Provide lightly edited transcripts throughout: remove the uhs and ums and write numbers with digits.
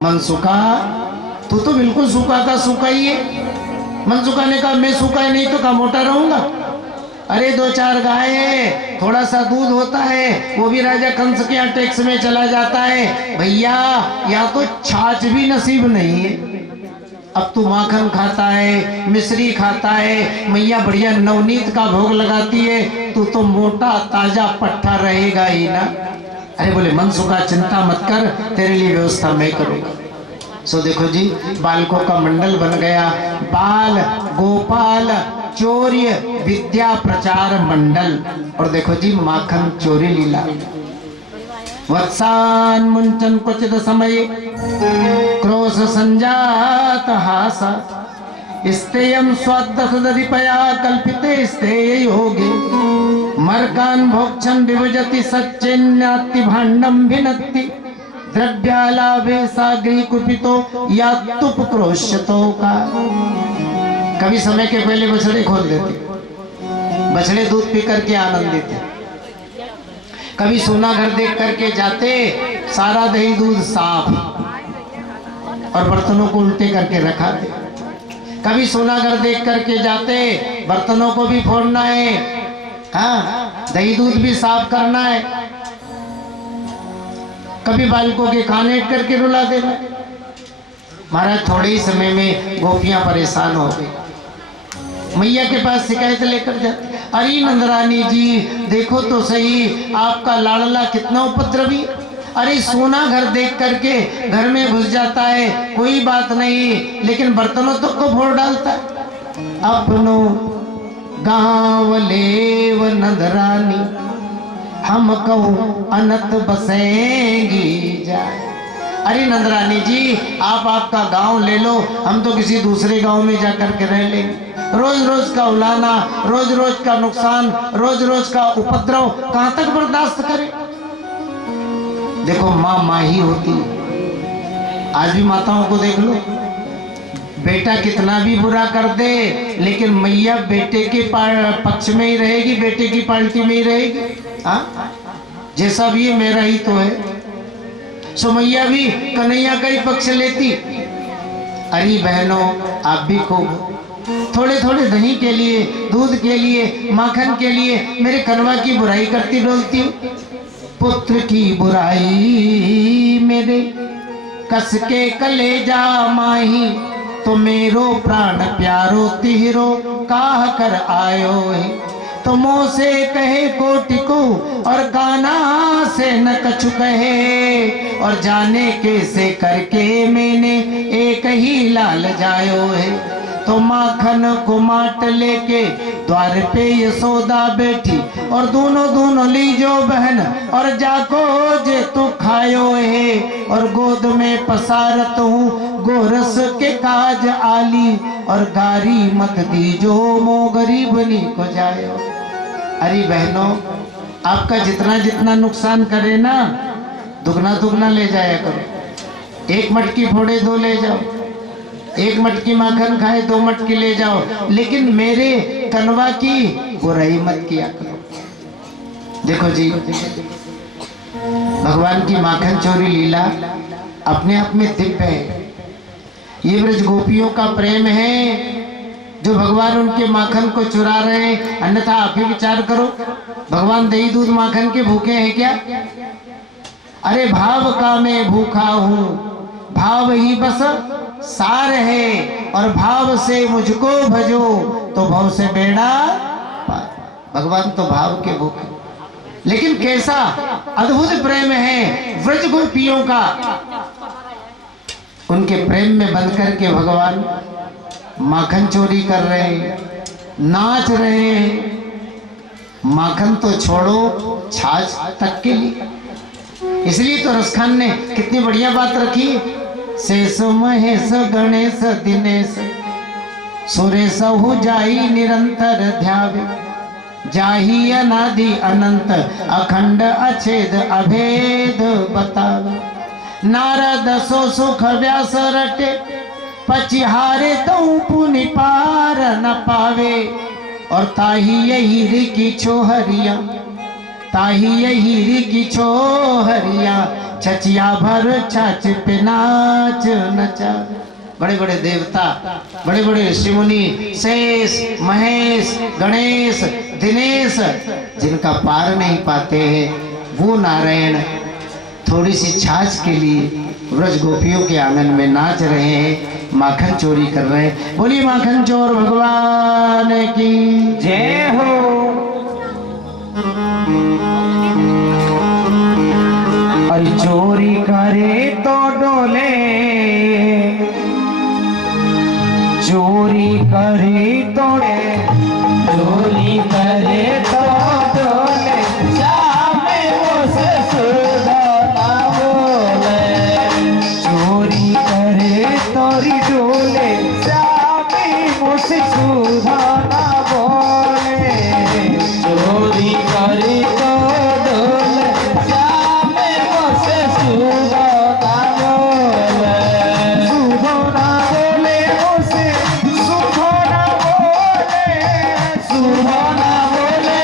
मन सूखा, तू तो बिल्कुल सूखा का सूखा ही है। मन सूखा ने कहा मैं सूखा ही नहीं तो क्या मोटा रहूंगा। अरे दो चार गाय है, थोड़ा सा दूध होता है, वो भी राजा कंस के यहाँ टैक्स में चला जाता है। भैया यहाँ तो छाछ भी नसीब नहीं है। अब तू माखन खाता है, मिश्री खाता है, मैया बढ़िया नवनीत का भोग लगाती है, तू तो मोटा ताजा पट्टा रहेगा ही ना। अरे बोले मन सूखा चिंता मत कर, तेरे लिए व्यवस्था मैं करूंगा। सो देखो जी, बालकों का मंडल बन गया, बाल गोपाल चौर्य विद्या प्रचार मंडल। और देखो जी माखन चोरी लीला। वत्सान मुंचन क्वचित समय क्रोश संजात हासा स्तेयम स्वादधिपया कल्पिते स्तेय योगे मर्कान भोक्षन विभजति सच्चेन्याति भांडम भिनत्ति द्रव्यालाभे सागरी कुपितो या तुप क्रोश्यतो का। कभी समय के पहले बछड़े खोल देते, बछड़े दूध पी करके आनंदित थे। कभी सोना घर देख करके जाते, सारा दही दूध साफ और बर्तनों को उल्टे करके रखा दे। कभी सोना घर देख करके जाते, बर्तनों को भी फोड़ना है, हाँ दही दूध भी साफ करना है। कभी बालकों के खाने करके रुला देना। महाराज थोड़े ही समय में गोपियां परेशान हो गई, मैया के पास शिकायत लेकर जाते। अरे नंदरानी जी देखो तो सही, आपका लाडला कितना उपद्रवी। अरे सोना घर देख करके घर में घुस जाता है, कोई बात नहीं, लेकिन बर्तनों तक को फोड़ डालता है। अपनो गाँव लेव नंदरानी हम कहूँ अनत बसेंगी जाए। अरे नंदरानी जी आप आपका गांव ले लो, हम तो किसी दूसरे गांव में जाकर के रह लेंगे। रोज रोज का उलाना, रोज रोज का नुकसान, रोज रोज का उपद्रव कहां तक बर्दाश्त करें। देखो माँ माँ ही होती है। आज भी माताओं को देख लो, बेटा कितना भी बुरा कर दे लेकिन मैया बेटे के पक्ष में ही रहेगी, बेटे की पार्टी में ही रहेगी। हाँ जैसा भी है मेरा ही तो है। सो मैया भी कन्हैया का ही पक्ष लेती। अरे बहनों आप भी खूब थोड़े थोड़े दही के लिए, दूध के लिए, माखन के लिए मेरे कनवा की बुराई करती डोलती हूँ। पुत्र की बुराई मेरे कस के कलेजा माही, तो मेरो प्राण प्यारो तिहरो काह कर आयो है। तो मुँह से कहे कोटि को और काना से न कछु कहे, और जाने कैसे करके मैंने एक ही लाल जायो है। तो माखन को माट लेके द्वार पे यशोदा बैठी, और दोनों दोनों लीजो बहन और जाको जे तू खायो है। और गोद में पसारत हूँ गोरस के काज आली, और गारी मत दीजो मो गरीबनी को जायो। अरे बहनों आपका जितना जितना नुकसान करे ना, दुगना दुगना ले जाया करो। एक मटकी फोड़े दो ले जाओ, एक मटकी माखन खाए दो मटकी ले जाओ, लेकिन मेरे कनवा की बुराई मत किया करो। देखो जी भगवान की माखन चोरी लीला अपने आप में दिव्य है। ये ब्रज गोपियों का प्रेम है जो भगवान उनके माखन को चुरा रहे हैं। अन्यथा आप ही विचार करो, भगवान दही दूध माखन के भूखे हैं क्या? अरे भाव का मैं भूखा हूँ, भाव ही बस सार है, और भाव से मुझको भजो तो भव से बेड़ा पार। भगवान तो भाव के भूखे, लेकिन कैसा अद्भुत प्रेम है व्रज गोपियों का। उनके प्रेम में बंध करके भगवान माखन चोरी कर रहे हैं, नाच रहे हैं। माखन तो छोड़ो, छाछ तक के लिए। इसलिए तो रसखान ने कितनी बढ़िया बात रखी। शेष महेश गणेश दिनेश सुरेश हो जाई निरंतर ध्यावे, जाही अनादि अनंत अखंड अछेद अभेद बतावे। नारद सो सुख व्यास रटे, पचिहारे तो पुनि पार न पावे। और ताही यही की छोहरिया, ताही यही की छोहरिया छचिया भर छाछ पे नाच नचा। बड़े बड़े देवता, बड़े बड़े ऋषि मुनि, शेष, महेश, गणेश, दिनेश, जिनका पार नहीं पाते हैं, वो नारायण थोड़ी सी छाछ के लिए व्रज गोपियों के आंगन में नाच रहे हैं, माखन चोरी कर रहे हैं। बोलिए माखन चोर भगवान की जय हो। अरे चोरी करे तो डोले, चोरी करे तो चोरी करे तो डोले, जामे उसे सुधा ना बोले। चोरी करे तोरी डोले, जामे उसे सुधा ना बोले। चोरी करे तो डोले, जामे उसे सुधा ना बोले। सुधा ना बोले उसे, सुधा ना बोले, सुधा ना बोले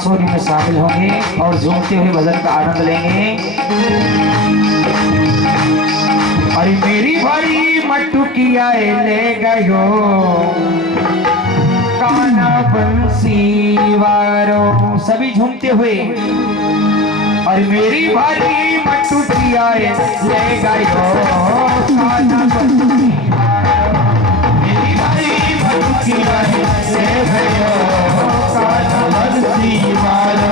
किशोरी में शामिल होंगे और झूमते हुए भजन का आनंद लेंगे। अरे मेरी भाई मटुकिया ले गयो काना बंसी वारो, सभी झूमते हुए। और मेरी भारी मटुकिया ले गयो काना बंसी वारो, मेरी भारी मटुकिया ले गयो काना बंसी वारो।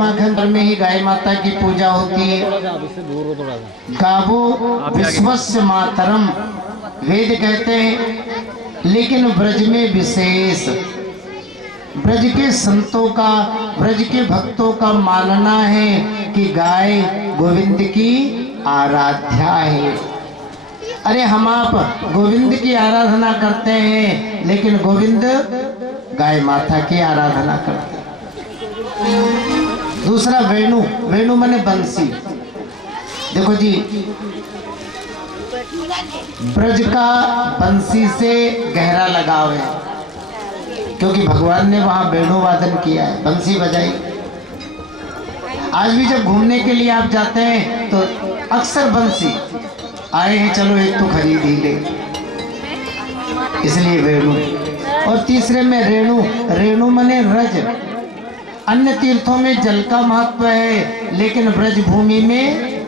माखन में ही गाय माता की पूजा होती है। गावो विश्वस्य मातरम वेद कहते हैं, लेकिन ब्रज में विशेष ब्रज के संतों का, ब्रज के भक्तों का मानना है कि गाय गोविंद की आराध्या है। अरे हम आप गोविंद की आराधना करते हैं, लेकिन गोविंद गाय माता की आराधना करते हैं। दूसरा वेणु, वेणु माने बंसी। देखो जी, ब्रज का बंसी से गहरा लगाव है, क्योंकि भगवान ने वहां वेणु वादन किया है, बंसी बजाई। आज भी जब घूमने के लिए आप जाते हैं तो अक्सर बंसी आए हैं, चलो एक तो खरीद ही ले, इसलिए वेणु। और तीसरे में रेणु, रेणु मने रज। अन्य तीर्थों में जल का महत्व है, लेकिन ब्रज भूमि में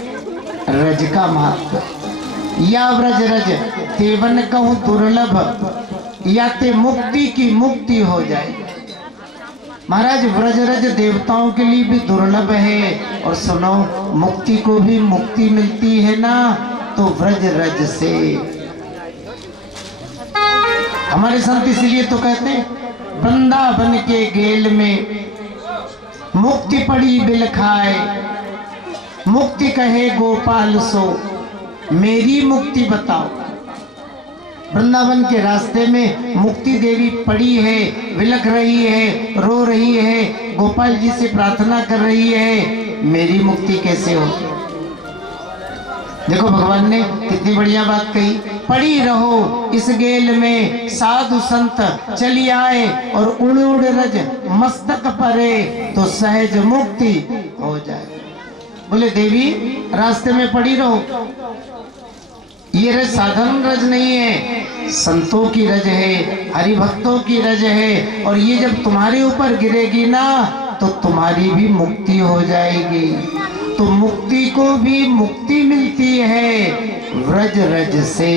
रज का महत्व। या व्रज रज तेवन कहूँ दुर्लभ, या ते मुक्ति की मुक्ति हो जाए। महाराज व्रज रज देवताओं के लिए भी दुर्लभ है, और सुनो मुक्ति को भी मुक्ति मिलती है ना, तो व्रज रज से। हमारे संत इसलिए तो कहते हैं, वृंदावन के गेल में मुक्ति पड़ी बिल खाए, मुक्ति कहे गोपाल सो, मेरी मुक्ति बताओ। वृंदावन के रास्ते में मुक्ति देवी पड़ी है, विलख रही है, रो रही है, गोपाल जी से प्रार्थना कर रही है, मेरी मुक्ति कैसे हो। देखो भगवान ने कितनी बढ़िया बात कही, पड़ी रहो इस गेल में साधु संत चली आए, और उड़ उड़ रज मस्तक परे, तो सहज मुक्ति हो जाए। बोले देवी रास्ते में पड़ी रहो, ये रज साधारण रज नहीं है, संतों की रज है, हरिभक्तों की रज है, और ये जब तुम्हारे ऊपर गिरेगी ना, तो तुम्हारी भी मुक्ति हो जाएगी। तो मुक्ति को भी मुक्ति मिलती है व्रज रज से।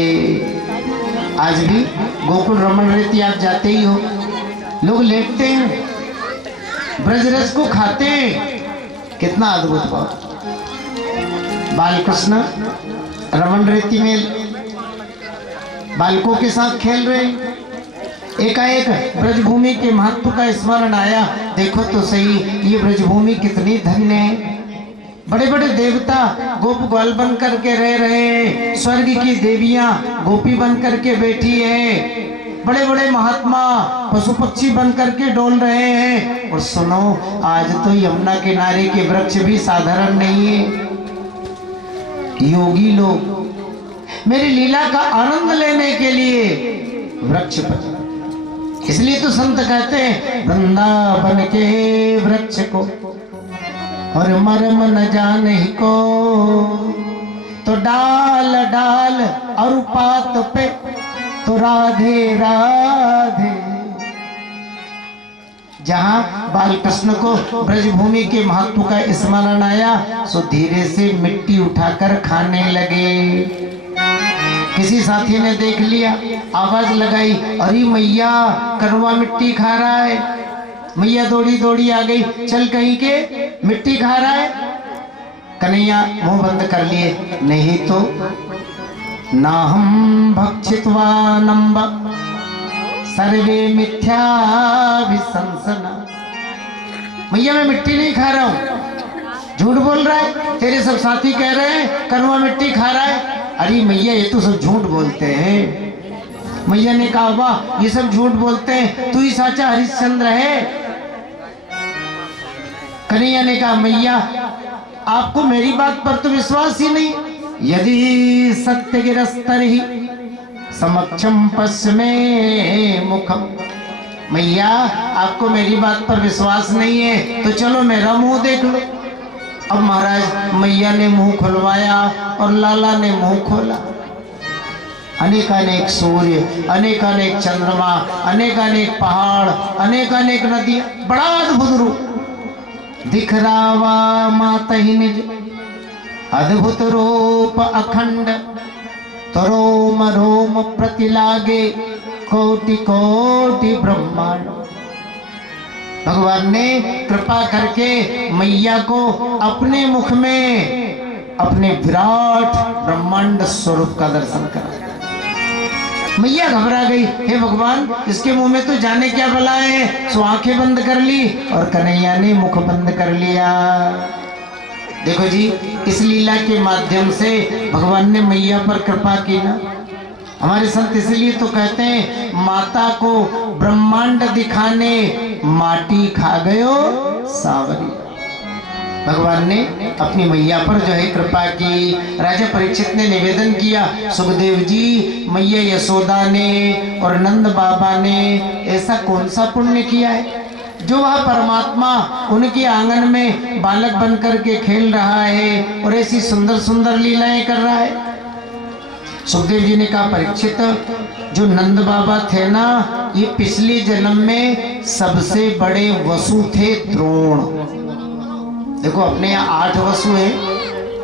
आज भी गोकुल रमन रेती आप जाते ही हो, लोग लेटते हैं, ब्रज रस को खाते हैं, कितना अद्भुत बात। बाल कृष्ण रमन रेती में बालकों के साथ खेल रहे, एकाएक ब्रजभूमि के महत्व का स्मरण आया। देखो तो सही, ये ब्रजभूमि कितनी धन्य है। बड़े बड़े देवता गोप ग्वाल बन करके रह रहे हैं, स्वर्ग की देवियां गोपी बन करके बैठी है, बड़े बड़े महात्मा पशु पक्षी बन करके डोल रहे हैं। और सुनो, आज तो यमुना किनारे के वृक्ष भी साधारण नहीं है। योगी लोग मेरी लीला का आनंद लेने के लिए वृक्ष पर, इसलिए तो संत कहते हैं, वृंदावन के वृक्ष को और मर्म न जाने को, तो डाल डाल और पात पे तो राधे राधे। जहां बाल कृष्ण को ब्रजभूमि के महत्व का स्मरण आया, सो धीरे से मिट्टी उठाकर खाने लगे। किसी साथी ने देख लिया, आवाज लगाई, अरे मैया कड़वा मिट्टी खा रहा है। मैया दौड़ी दौड़ी आ गई, चल कहीं के मिट्टी खा रहा है। कन्हैया मुंह बंद कर लिए, नहीं तो ना हम भक्षित्वा नंब सर्वे मिथ्या विसंसना। मैया मैं मिट्टी नहीं खा रहा हूँ, झूठ बोल रहा है, तेरे सब साथी कह रहे हैं कड़वा मिट्टी खा रहा है। अरे मैया ये तो सब झूठ बोलते हैं। मैया ने कहा, वाह ये सब झूठ बोलते हैं, तू ही साचा हरिश्चंद्र है। कन्हैया ने कहा, मैया आपको मेरी बात पर तो विश्वास ही नहीं। यदि सत्य गिरस्तर ही समक्षम पश्चिमे मुखम। मैया आपको मेरी बात पर विश्वास नहीं है, तो चलो मेरा मुंह देख लो। अब महाराज मैया ने मुंह खुलवाया और लाला ने मुंह खोला। अनेकानेक सूर्य, अनेकानेक चंद्रमा, अनेकानेक पहाड़, अनेकानेक नदियां, बड़ा अद्भुत रूप दिख रावा माता ही निज, अद्भुत रूप अखंड, तो रोम रोम प्रति लागे कोटि कोटि ब्रह्मांड। भगवान ने कृपा करके मैया को अपने मुख में अपने विराट ब्रह्मांड स्वरूप का दर्शन करा। मैया घबरा गई, हे भगवान इसके मुंह में तो जाने क्या भला है। सो आंखें बंद कर ली और कन्हैया ने मुख बंद कर लिया। देखो जी, इस लीला के माध्यम से भगवान ने मैया पर कृपा की ना। हमारे संत इसलिए तो कहते हैं, माता को ब्रह्मांड दिखाने माटी खा गयो सावरी। भगवान ने अपनी मैया पर जो है कृपा की। राजा परीक्षित ने निवेदन किया, सुखदेव जी मैया यशोदा ने और नंद बाबा ने ऐसा कौन सा पुण्य किया है जो वह परमात्मा उनके आंगन में बालक बनकर के खेल रहा है और ऐसी सुंदर सुंदर लीलाएं कर रहा है। सुखदेव जी ने कहा, परीक्षित जो नंद बाबा थे ना, ये पिछले जन्म में सबसे बड़े वसु थे द्रोण। देखो अपने यहाँ 8 वसु है,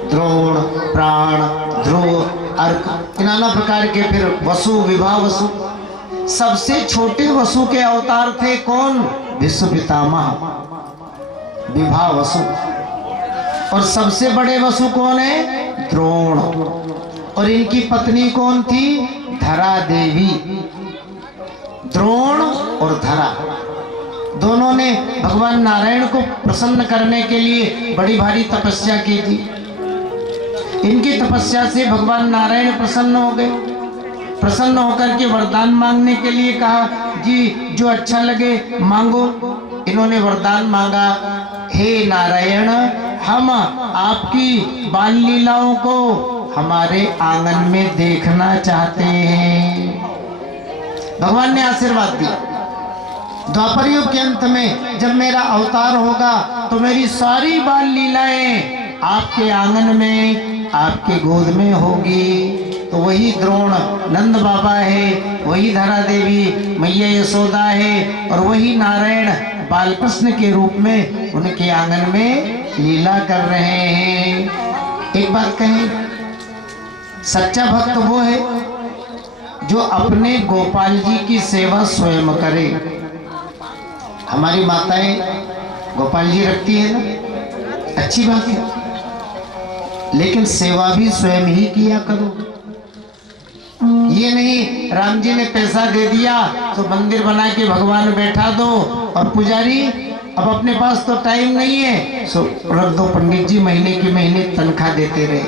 द्रोण, प्राण, ध्रुव, अर्क, नाना प्रकार के फिर वसु, विभा वसु। सबसे छोटे वसु के अवतार थे कौन? विश्व पितामह विभा वसु। और सबसे बड़े वसु कौन है? द्रोण। और इनकी पत्नी कौन थी? धरा देवी। द्रोण और धरा दोनों ने भगवान नारायण को प्रसन्न करने के लिए बड़ी भारी तपस्या की थी। इनकी तपस्या से भगवान नारायण प्रसन्न हो गए। प्रसन्न होकर के वरदान मांगने के लिए कहा, जी जो अच्छा लगे मांगो। इन्होंने वरदान मांगा, हे नारायण हम आपकी बाल लीलाओं को हमारे आंगन में देखना चाहते हैं। भगवान ने आशीर्वाद दिया, द्वापर युग के अंत में जब मेरा अवतार होगा तो मेरी सारी बाल लीलाएं आपके आंगन में, आपके गोद में होगी। तो वही द्रोण नंद बाबा है, वही धरा देवी मैया यशोदा है और वही नारायण बालकृष्ण के रूप में उनके आंगन में लीला कर रहे हैं। एक बात कहें, सच्चा भक्त वो है जो अपने गोपाल जी की सेवा स्वयं करे। हमारी माताएं गोपाल जी रखती है ना, अच्छी बात है, लेकिन सेवा भी स्वयं ही किया करो। ये नहीं राम जी ने पैसा दे दिया तो मंदिर बना के भगवान बैठा दो और पुजारी अब अपने पास तो टाइम नहीं है सो रख दो, पंडित जी महीने के महीने तनख्वाह देते रहे।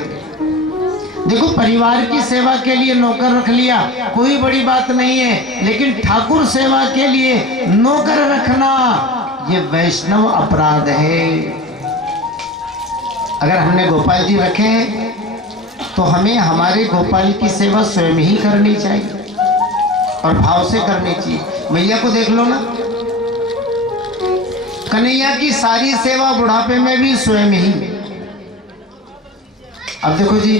देखो परिवार की सेवा के लिए नौकर रख लिया कोई बड़ी बात नहीं है, लेकिन ठाकुर सेवा के लिए नौकर रखना ये वैष्णव अपराध है। अगर हमने गोपाल जी रखे तो हमें हमारे गोपाल की सेवा स्वयं ही करनी चाहिए और भाव से करनी चाहिए। मैया को देख लो ना, कन्हैया की सारी सेवा बुढ़ापे में भी स्वयं ही। अब देखो जी,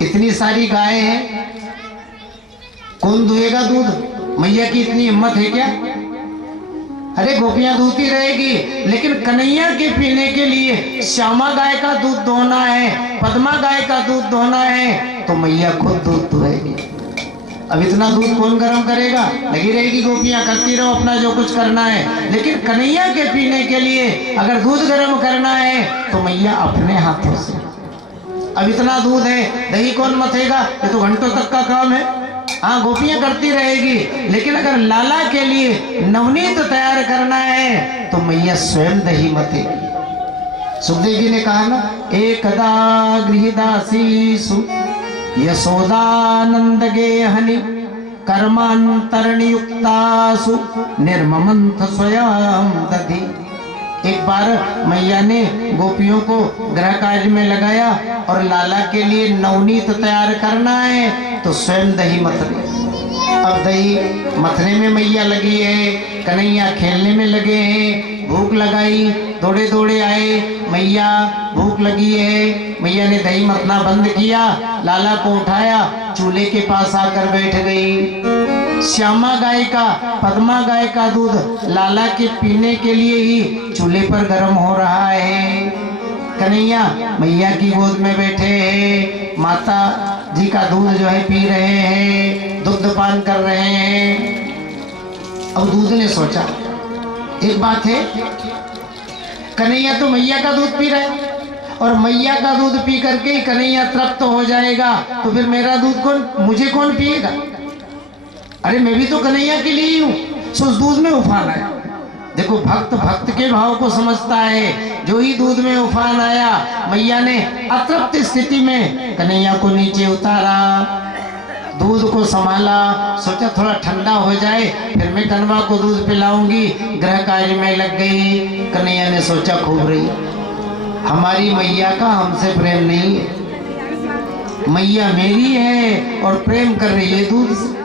इतनी सारी गायें हैं, कौन दुहेगा दूध? मैया की इतनी हिम्मत है क्या? अरे गोपियां दूधती रहेगी, लेकिन कन्हैया के पीने के लिए श्यामा गाय का दूध दोहना है, पद्मा गाय का दूध दोहना है, तो मैया खुद दूध दुहेगी। अब इतना दूध कौन गर्म करेगा? लगी रहेगी गोपियां, करती रहो अपना जो कुछ करना है, लेकिन कन्हैया के पीने के लिए अगर दूध गर्म करना है तो मैया अपने हाथों से। अब इतना दूध है, दही कौन मथेगा? ये तो घंटों तक का काम है। हाँ गोपियां करती रहेगी, लेकिन अगर लाला के लिए नवनीत तैयार करना है तो मैया स्वयं दही मथेगी। सुखदेव जी ने कहा ना, एकदा गृहदासीसु यशोदानंद गेहनि कर्मांतरणयुक्तासु निर्ममंथ स्वयं दधि। एक बार मैया ने गोपियों को गृह कार्य में लगाया और लाला के लिए नवनीत तैयार करना है तो स्वयं दही मथ रही। अब दही मथने में मैया लगी है, कन्हैया खेलने में लगे हैं। भूख लगाई, दौड़े दौड़े आए, मैया भूख लगी है। मैया ने दही मथना बंद किया, लाला को उठाया, चूल्हे के पास आकर बैठ गई। श्यामा गाय का, पद्मा गाय का दूध लाला के पीने के लिए ही चूल्हे पर गर्म हो रहा है। कन्हैया मैया की गोद में बैठे हैं, माता जी का दूध जो है पी रहे हैं, दुग्ध पान कर रहे हैं। अब दूध ने सोचा एक बात है, कन्हैया तो मैया का दूध पी रहा है, और मैया का दूध पी करके ही कन्हैया तृप्त हो जाएगा, तो फिर मेरा दूध मुझे कौन पिएगा? अरे मैं भी तो कन्हैया के लिए ही हूँ, सो उस दूध में उफान आया। देखो भक्त भक्त के भाव को समझता है। जो ही दूध में उफान आया, मैया ने अतृप्त स्थिति में कन्हैया को नीचे उतारा, दूध को संभाला, सोचा थोड़ा ठंडा हो जाए फिर मैं कनवा को दूध पिलाऊंगी। गृह कार्य में लग गई। कन्हैया ने सोचा खूब रही, हमारी मैया का हमसे प्रेम नहीं है, मैया मेरी है और प्रेम कर रही है दूध से।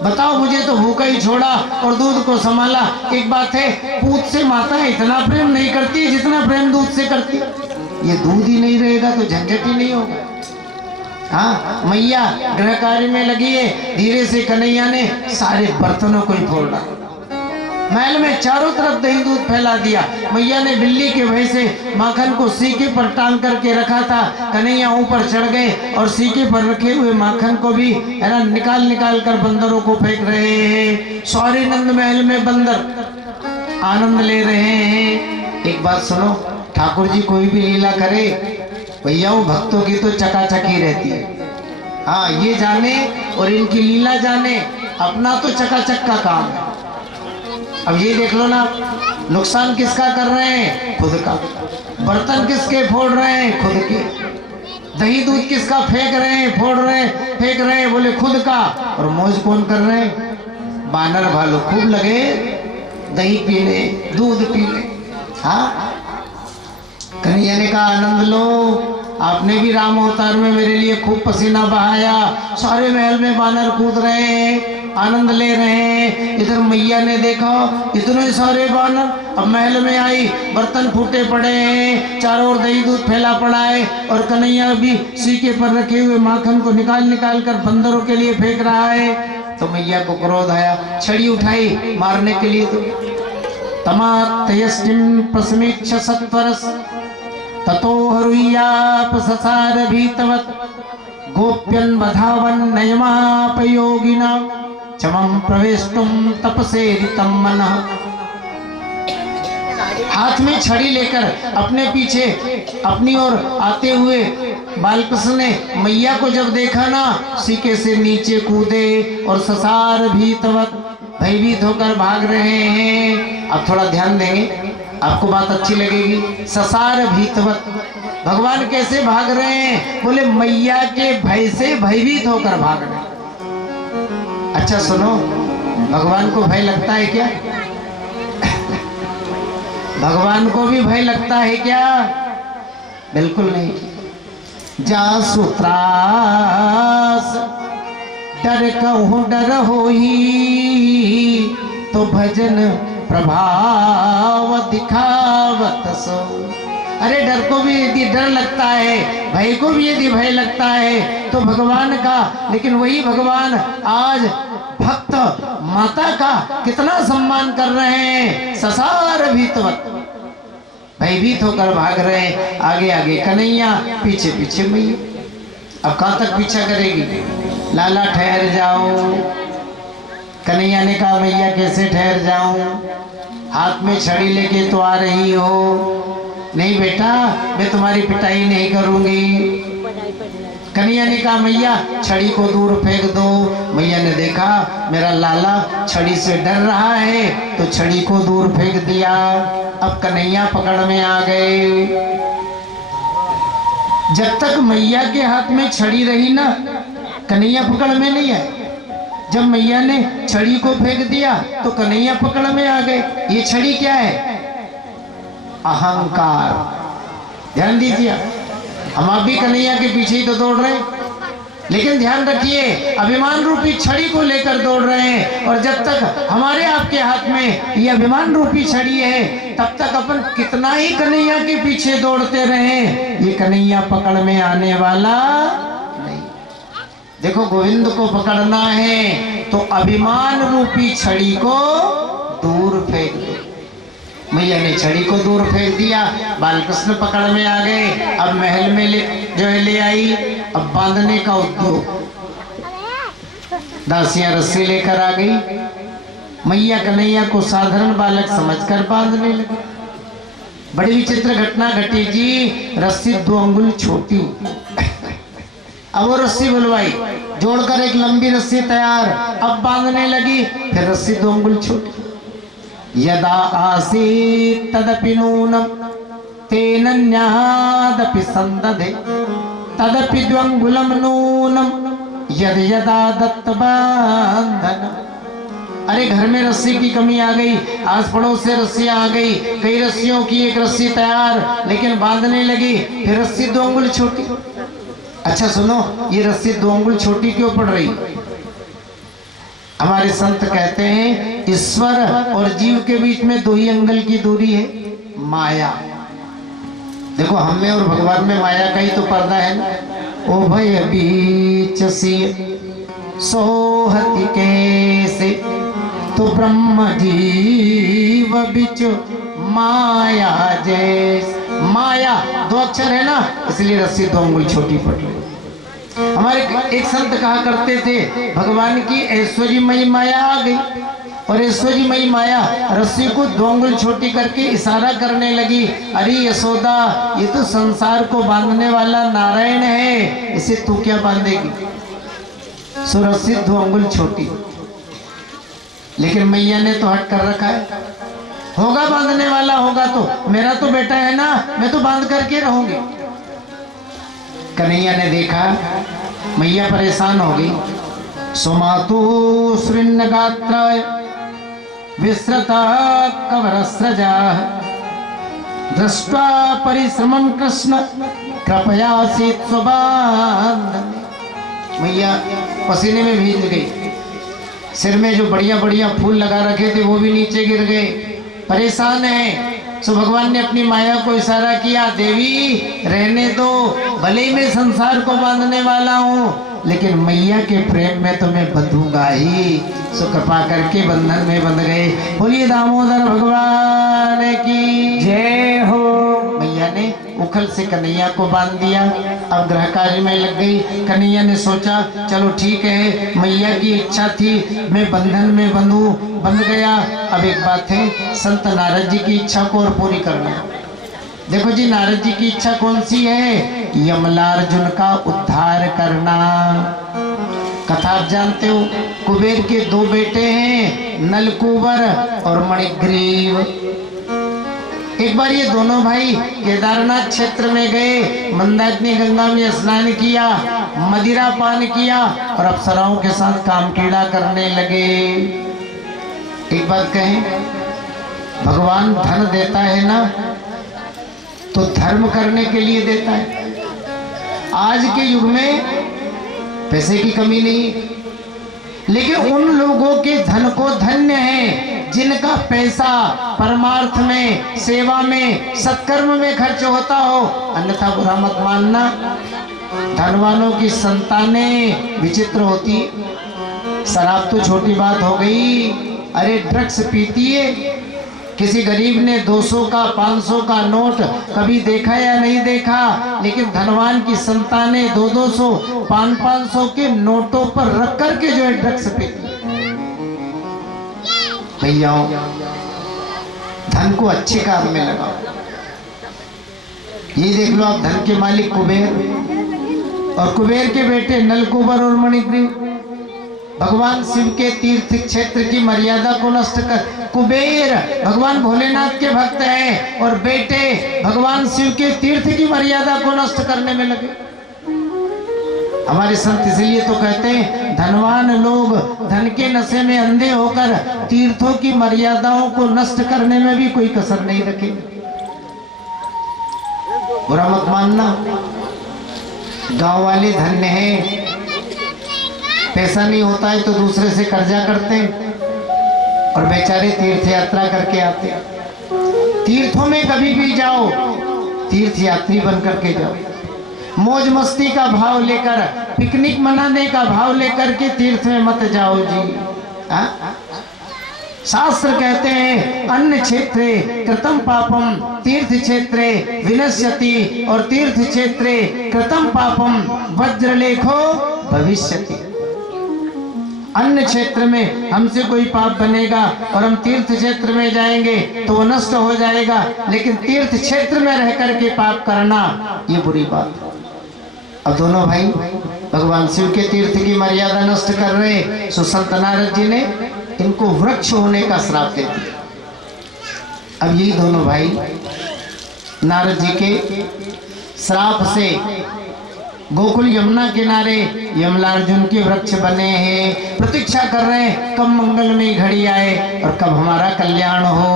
बताओ, मुझे तो भूखा ही छोड़ा और दूध को संभाला। एक बात है, पूत से माता इतना प्रेम नहीं करती जितना प्रेम दूध से करती। ये दूध ही नहीं रहेगा तो झंझट ही नहीं होगा। हाँ, मैया गृह कार्य में लगी है। धीरे से कन्हैया ने सारे बर्तनों को ही फोड़ डाला, महल में चारों तरफ दही दूध फैला दिया। मैया ने बिल्ली के भय से माखन को सीके पर टांग करके रखा था। कन्हैया ऊपर चढ़ गए और सीके पर रखे हुए माखन को भी है ना निकाल निकाल कर बंदरों को फेंक रहे हैं। सारे नंद महल में बंदर आनंद ले रहे हैं। एक बात सुनो, ठाकुर जी कोई भी लीला करे, भैया भक्तों की तो चकाचकी रहती है। हाँ, ये जाने और इनकी लीला जाने, अपना तो चकाचक का काम है। अब ये देख लो ना, नुकसान किसका कर रहे हैं? खुद का। बर्तन किसके फोड़ रहे हैं? खुद के। दही दूध किसका फेंक रहे हैं, फोड़ रहे हैं, फेंक रहे हैं? बोले खुद का। और मौज कौन कर रहे हैं? बानर भालू खूब लगे दही पीने, दूध पीने। हाँ, कन्हैया ने कहा आनंद लो, आपने भी राम अवतार में मेरे लिए खूब पसीना बहाया। सारे महल में बानर कूद रहे हैं, आनंद ले रहे हैं। इधर मैया ने देखा इतने सारे बानर, अब महल में आई, बर्तन फूटे पड़े हैं, चारों ओर दही दूध फैला पड़ा है, और कन्हैया भी सीके पर रखे हुए माखन को निकाल निकाल कर बंदरों के लिए फेंक रहा है। तो मैया को क्रोध आया, छड़ी उठाई मारने के लिए। तो तमात्यष्टिम प्रसमीक्ष सत्वरस ततो हरुयाप ससार भीतवत गोप्यन वधावन नयमापयोगिना चमम प्रवेष्टुम तपसेरितम मनः। हाथ में छड़ी लेकर अपने पीछे अपनी ओर आते हुए बालकृष्ण ने मैया को जब देखा ना, सीके से नीचे कूदे और ससार भीतवत भयभीत होकर भाग रहे हैं। अब थोड़ा ध्यान देंगे, आपको बात अच्छी लगेगी। ससार भीतवत, भगवान कैसे भाग रहे हैं? बोले मैया के भय से भयभीत होकर भाग रहे हैं। अच्छा सुनो, भगवान को भय लगता है क्या? भगवान को भी भय लगता है क्या? बिल्कुल नहीं। जासु त्रास डर कहूँ डर होई, तो भजन प्रभाव दिखावत सो। अरे डर को भी यदि डर लगता है, भय को भी यदि भय लगता है, तो भगवान का, लेकिन वही भगवान आज भक्त माता का कितना सम्मान कर रहे हैं। ससार भीतवत, भयभीत होकर भाग रहे हैं। आगे आगे कन्हैया, पीछे पीछे मैया। अब कहाँ तक पीछा करेगी? लाला ठहर जाओ। कन्हैया ने कहा मैया कैसे ठहर जाऊं, हाथ में छड़ी लेके तो आ रही हो। नहीं बेटा, मैं तुम्हारी पिटाई नहीं करूंगी। कन्हैया ने कहा मैया छड़ी को दूर फेंक दो। मैया ने देखा मेरा लाला छड़ी से डर रहा है, तो छड़ी को दूर फेंक दिया। अब कन्हैया पकड़ में आ गए। जब तक मैया के हाथ में छड़ी रही ना, कन्हैया पकड़ में नहीं आए। जब मैया ने छड़ी को फेंक दिया तो कन्हैया पकड़ में आ गए। ये छड़ी क्या है? अहंकार। ध्यान दीजिए, हम आप भी कन्हैया के पीछे ही तो दौड़ रहे हैं, लेकिन ध्यान रखिए अभिमान रूपी छड़ी को लेकर दौड़ रहे हैं। और जब तक हमारे आपके हाथ में ये अभिमान रूपी छड़ी है, तब तक अपन कितना ही कन्हैया के पीछे दौड़ते रहे, ये कन्हैया पकड़ में आने वाला नहीं। देखो, गोविंद को पकड़ना है तो अभिमान रूपी छड़ी को दूर फेंक दो। मैया ने छड़ी को दूर फेंक दिया, बालकृष्ण पकड़ में आ गए। अब महल में ले आई। अब बांधने का उद्योग, दासियां रस्सी लेकर आ गई। मैया कन्हैया को साधारण बालक समझकर बांधने लगे। बड़ी विचित्र घटना घटी जी। रस्सी 2 अंगुल छोटी, अब वो रस्सी बुलवाई, जोड़कर एक लंबी रस्सी तैयार, अब बांधने लगी, फिर रस्सी 2 अंगुल छोटी। यदा आसीत् तदपि नूनम तेन न्यादपि संदधे तदपि 2 अंगुलम नूनम यद यदा दत्त बांधन। अरे घर में रस्सी की कमी आ गई, आस पड़ोस से रस्सियां आ गई, कई रस्सियों की एक रस्सी तैयार, लेकिन बांधने लगी, फिर रस्सी 2 अंगुल छोटी। अच्छा सुनो, ये रस्सी 2 अंगुल छोटी क्यों पड़ रही? हमारे संत कहते हैं ईश्वर और जीव के बीच में 2 ही अंगुल की दूरी है, माया। देखो हम में और भगवान में माया का ही तो पर्दा है ना। ओ भय बीच सी सोहति कैसे, तो ब्रह्म जीव बिच माया जैसे। माया 2 अक्षर है ना, इसलिए रस्सी 2 अंगुल छोटी पड़ रही। हमारे एक संत कहा करते थे भगवान की ऐश्वर्यमयी माया आ गई, और ऐश्वर्यमयी माया रस्सी को 2 अंगुल छोटी करके इशारा करने लगी, अरे यशोदा ये तो संसार को बांधने वाला नारायण है, इसे तू क्या बांधेगी? सो रस्सी 2 अंगुल छोटी। लेकिन मैया ने तो हट कर रखा है, होगा बांधने वाला होगा तो मेरा तो बेटा है ना, मैं तो बांध करके रहूंगी। कन्हैया ने देखा मैया परेशान हो गई। सुमातु श्रृन्न गात्राय विस्रता कवरस्रजा दृष्ट्वा परिश्रमं कृष्ण कृपयासीत् स्वबान्धने। मैया पसीने में भीग गई, सिर में जो बढ़िया बढ़िया फूल लगा रखे थे वो भी नीचे गिर गए, परेशान है। सो भगवान ने अपनी माया को इशारा किया, देवी रहने दो, भले ही मैं संसार को बांधने वाला हूँ, लेकिन मैया के प्रेम में तो मैं बंधूंगा ही। सो कृपा करके बंधन में बंध गए। बोलिए दामोदर भगवान की जय हो। मैया ने उखल से कन्हैया को बांध दिया, अब गृह कार्य में लग गई। कन्हैया ने सोचा चलो ठीक है, मैया की इच्छा थी मैं बंधन में बंधूं, बंध गया। अब एक बात है, संत नारद जी की इच्छा को और पूरी करना है। देखो जी, नारद जी की इच्छा कौन सी है? यमलार्जुन का उद्धार करना। कथा आप जानते हो, कुबेर के 2 बेटे हैं, नलकूबर और मणिग्रीव। एक बार ये दोनों भाई केदारनाथ क्षेत्र में गए, मंदाकिनी गंगा में स्नान किया, मदिरा पान किया और अप्सराओं के साथ काम क्रीड़ा करने लगे। एक बात कहें, भगवान धन देता है ना तो धर्म करने के लिए देता है। आज के युग में पैसे की कमी नहीं, लेकिन उन लोगों के धन को धन्य है जिनका पैसा परमार्थ में, सेवा में, सत्कर्म में खर्च होता हो, अन्यथा बुरा मत मानना। धनवानों की संतानें विचित्र होती। शराब तो छोटी बात हो गई, अरे ड्रग्स पीती है। किसी गरीब ने 200 का 500 का नोट कभी देखा या नहीं देखा, लेकिन धनवान की संतानें 200 500 के नोटों पर रख करके जो है ड्रग्स पीती। भैया धन को अच्छे काम में लगाओ। ये देख लो आप, धन के मालिक कुबेर और कुबेर के बेटे नलकूबर और मणिग्रीव। भगवान शिव के तीर्थ क्षेत्र की मर्यादा को नष्ट कर, कुबेर भगवान भोलेनाथ के भक्त हैं और बेटे भगवान शिव के तीर्थ की मर्यादा को नष्ट करने में लगे। हमारे संत इसलिए तो कहते हैं धनवान लोग धन के नशे में अंधे होकर तीर्थों की मर्यादाओं को नष्ट करने में भी कोई कसर नहीं रखेंगे। बुरा मत मानना, गांव वाले धन्य हैं, पैसा नहीं होता है तो दूसरे से कर्जा करते हैं और बेचारे तीर्थ यात्रा करके आते हैं। तीर्थों में कभी भी जाओ, तीर्थ यात्री बन करके जाओ, मौज मस्ती का भाव लेकर, पिकनिक मनाने का भाव लेकर के तीर्थ में मत जाओ जी। शास्त्र कहते हैं अन्य क्षेत्रे कृतम पापम तीर्थ क्षेत्रे विनश्यति और तीर्थ क्षेत्रे कृतम पापम वज्रलेखो भविष्यति। अन्य क्षेत्र में हमसे कोई पाप बनेगा और हम तीर्थ क्षेत्र में जाएंगे तो वो नष्ट हो जाएगा, लेकिन तीर्थ क्षेत्र में रह करके पाप करना ये बुरी बात है। अब दोनों भाई भगवान शिव के तीर्थ की मर्यादा नष्ट कर रहे, सो संत नारद जी ने इनको वृक्ष होने का श्राप दे दिया। अब ये दोनों भाई नारद जी के श्राप से गोकुल यमुना किनारे यमलार्जुन के वृक्ष बने हैं, प्रतीक्षा कर रहे हैं कब मंगलमयी घड़ी आए और कब हमारा कल्याण हो।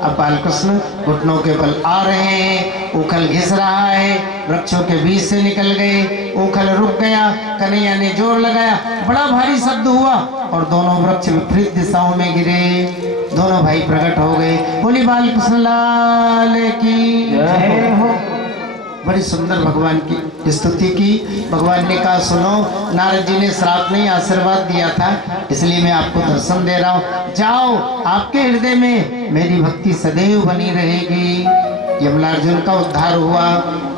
अब बालकृष्ण घुटनों के बल आ रहे हैं, उखल घिस रहा है, वृक्षों के बीच से निकल गए, उखल रुक गया, कन्हैया ने जोर लगाया, बड़ा भारी शब्द हुआ और दोनों वृक्ष विपरीत दिशाओं में गिरे। दोनों भाई प्रकट हो गए। बोली बालकृष्ण लाल की जय हो। बड़ी सुंदर भगवान की स्तुति की। भगवान ने कहा सुनो, नारद जी ने श्राप नहीं आशीर्वाद दिया था, इसलिए मैं आपको दर्शन दे रहा हूँ। जाओ, आपके हृदय में मेरी भक्ति सदैव बनी रहेगी। यमलार्जुन का उद्धार हुआ,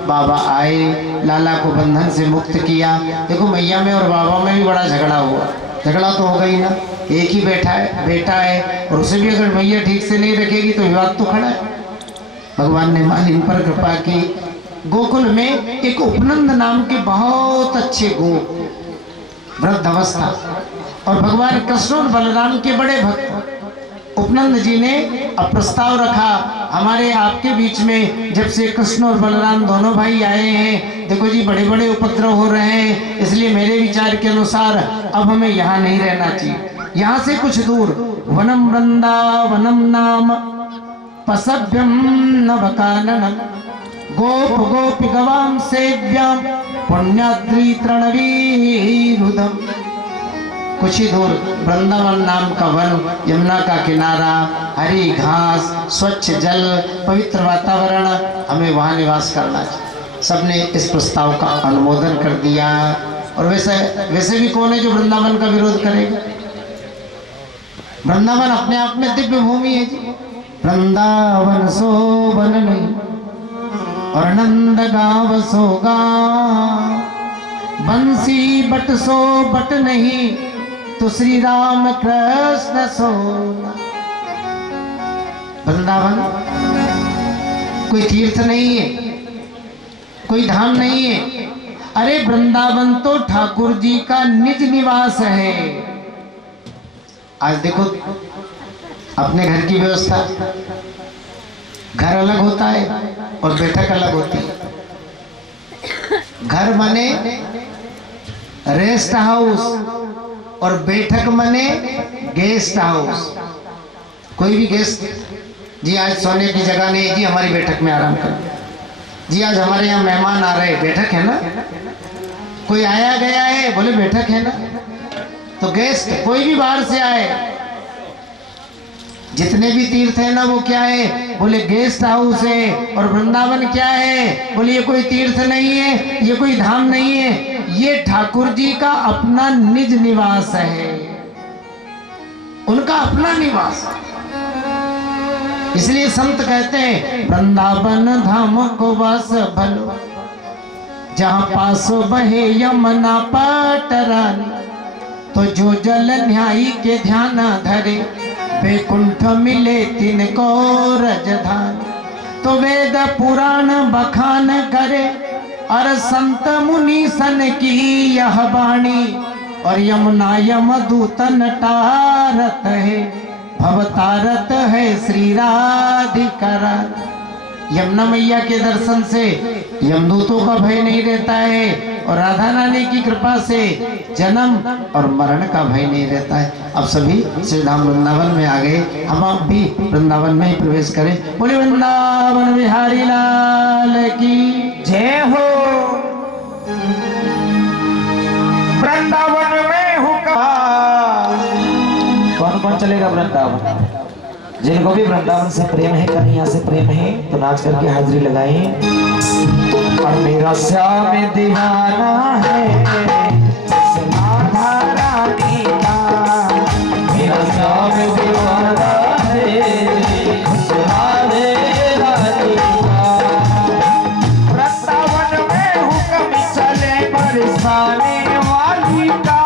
बाबा आए, लाला को बंधन से मुक्त किया। देखो मैया में और बाबा में भी बड़ा झगड़ा हुआ, झगड़ा तो होगा ही ना, एक ही बेटा है और उसे भी अगर मैया ठीक से नहीं रखेगी तो विवाद तो खड़ा है। भगवान ने मालिन पर कृपा की। गोकुल में एक उपनंद नाम के बहुत अच्छे गोप वृद्ध अवस्था और भगवान कृष्ण और बलराम के बड़े भक्त उपनंद जी ने अब प्रस्ताव रखा, हमारे आपके बीच में जब से कृष्ण और बलराम दोनों भाई आए हैं, देखो जी बड़े बड़े उपद्रव हो रहे हैं, इसलिए मेरे विचार के अनुसार अब हमें यहाँ नहीं रहना चाहिए। यहाँ से कुछ दूर वनम वृंदावनम नाम पसभ्यम नवकाननम गोप गोपी गवाम सेव्याम पुण्याद्री तृणवीरुदम। कुछ ही दूर वृंदावन नाम का वन, यमुना का किनारा, हरी घास, स्वच्छ जल, पवित्र वातावरण, हमें वहाँ निवास करना चाहिए। सबने इस प्रस्ताव का अनुमोदन कर दिया। और वैसे भी कौन है जो वृंदावन का विरोध करेगा? वृंदावन अपने आप में दिव्य भूमि है जी। वृंदावन सो वन नहीं और नंद गाँव सो गाँव, बंसी बट सो बट नहीं तो श्री राम कृष्ण सो। वृंदावन कोई तीर्थ नहीं है, कोई धाम नहीं है। अरे वृंदावन तो ठाकुर जी का निज निवास है। आज देखो अपने घर की व्यवस्था, घर अलग होता है और बैठक अलग होती है। घर माने रेस्ट हाउस और बैठक माने गेस्ट हाउस। कोई भी गेस्ट, जी आज सोने की जगह नहीं जी, हमारी बैठक में आराम करें। जी आज हमारे यहाँ मेहमान आ रहे, बैठक है ना। कोई आया गया है, बोले बैठक है ना। तो गेस्ट कोई भी बाहर से आए, जितने भी तीर्थ है ना वो क्या है, बोले गेस्ट हाउस है। और वृंदावन क्या है, बोले ये कोई तीर्थ नहीं है, ये कोई धाम नहीं है, ये ठाकुर जी का अपना निज निवास है, उनका अपना निवास। इसलिए संत कहते हैं वृंदावन धाम को वास भलो, जहाँ पासो बहे यमुना पाटरानी, तो जो जल न्यायी के ध्यान धरे, वैकुंठ मिले तिनको रजधान। तो वेद पुराण बखान करे और संत मुनि सन की यह वाणी, और यमुना यमदूतन टारत है, भवतारत है श्री राधिका। यमुना मैया के दर्शन से यमदूतों का भय नहीं रहता है और राधा रानी की कृपा से जन्म और मरण का भय नहीं रहता है। अब सभी श्री धाम वृंदावन में आ गए, हम आप भी वृंदावन में ही प्रवेश करें। बोले वृंदावन बिहारी लाल की जय हो। वृंदावन में हूँ कौन कौन चलेगा वृंदावन? जिनको भी वृंदावन से प्रेम है, कन्हैया से प्रेम है, तो नाच करके हाजिरी लगाएं। और मेरा श्याम दीवाना है राधा रानी का, मेरा श्याम दीवाना है राधे रानी का। वृंदावन में हूँ कभी चले बरसाने वाली का,